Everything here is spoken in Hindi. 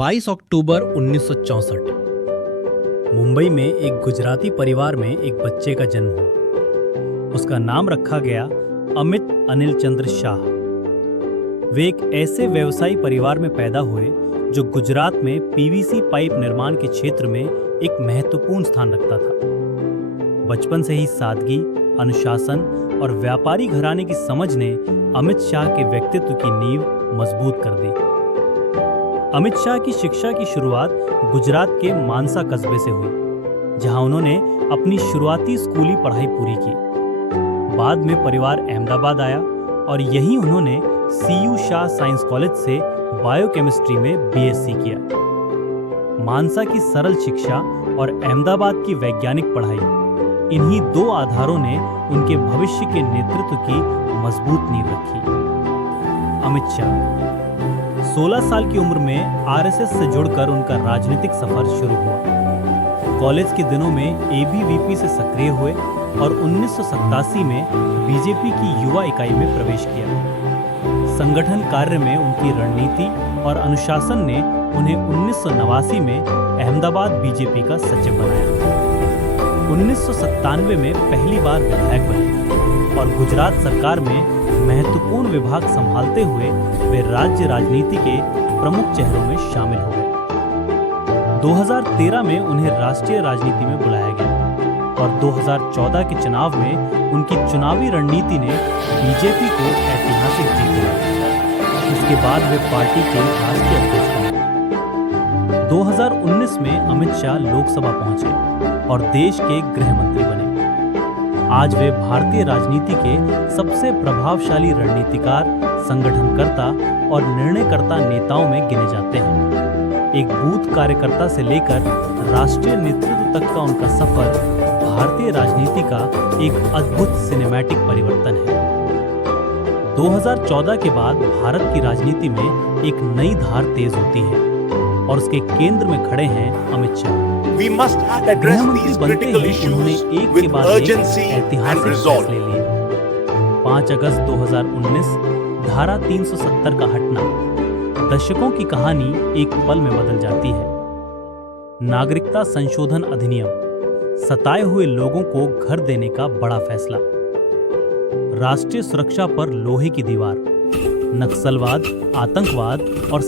22 अक्टूबर 1964 मुंबई में एक गुजराती परिवार में एक बच्चे का जन्म हुआ। उसका नाम रखा गया अमित अनिल चंद्र शाह। वे एक ऐसे व्यवसायी परिवार में पैदा हुए जो गुजरात में पीवीसी पाइप निर्माण के क्षेत्र में एक महत्वपूर्ण स्थान रखता था। बचपन से ही सादगी, अनुशासन और व्यापारी घराने की समझ ने अमित शाह के व्यक्तित्व की नींव मजबूत कर दी। अमित शाह की शिक्षा की शुरुआत गुजरात के मानसा कस्बे से हुई, जहां उन्होंने अपनी शुरुआती स्कूली पढ़ाई पूरी की। बाद में परिवार अहमदाबाद आया और यहीं उन्होंने सीयू शाह साइंस कॉलेज से बायोकेमिस्ट्री में बीएससी किया। मानसा की सरल शिक्षा और अहमदाबाद की वैज्ञानिक पढ़ाई, इन्हीं दो आधारों ने उनके भविष्य के नेतृत्व की मजबूत नींव रखी। अमित शाह 16 साल की उम्र में आरएसएस से जुड़कर उनका राजनीतिक सफर शुरू हुआ। कॉलेज के दिनों में एबीवीपी से सक्रिय हुए और 1987 में बीजेपी की युवा इकाई में प्रवेश किया। संगठन कार्य में उनकी रणनीति और अनुशासन ने उन्हें 1989 में अहमदाबाद बीजेपी का सचिव बनाया। 1997 में पहली बार विधायक बने और गुजरात सरकार में महत्वपूर्ण विभाग संभालते हुए वे राज्य राजनीति के प्रमुख चेहरों में शामिल हो गए। 2013 में उन्हें राष्ट्रीय राजनीति में बुलाया गया और 2014 के चुनाव में उनकी चुनावी रणनीति ने बीजेपी को ऐतिहासिक जीत दिलाई। इसके बाद वे पार्टी के राष्ट्रीय अध्यक्ष बने। 2019 में अमित शाह लोकसभा पहुंचे और देश के गृह मंत्री बने। आज वे भारतीय राजनीति के सबसे प्रभावशाली रणनीतिकार, संगठनकर्ता और निर्णयकर्ता नेताओं में गिने जाते हैं। एक बूथ कार्यकर्ता से लेकर राष्ट्रीय नेतृत्व तक का उनका सफर भारतीय राजनीति का एक अद्भुत सिनेमैटिक परिवर्तन है। 2014 के बाद भारत की राजनीति में एक नई धार तेज होती है और उसके केंद्र में खड़े हैं Amit Shah. We must address these critical issues with urgency and resolve. 5 अगस्त 2019 धारा 370 का हटना दशकों की कहानी एक पल में बदल जाती है। नागरिकता संशोधन अधिनियम, सताए हुए लोगों को घर देने का बड़ा फैसला, राष्ट्रीय सुरक्षा पर लोहे की दीवार, नक्सलवाद, आतंकवाद और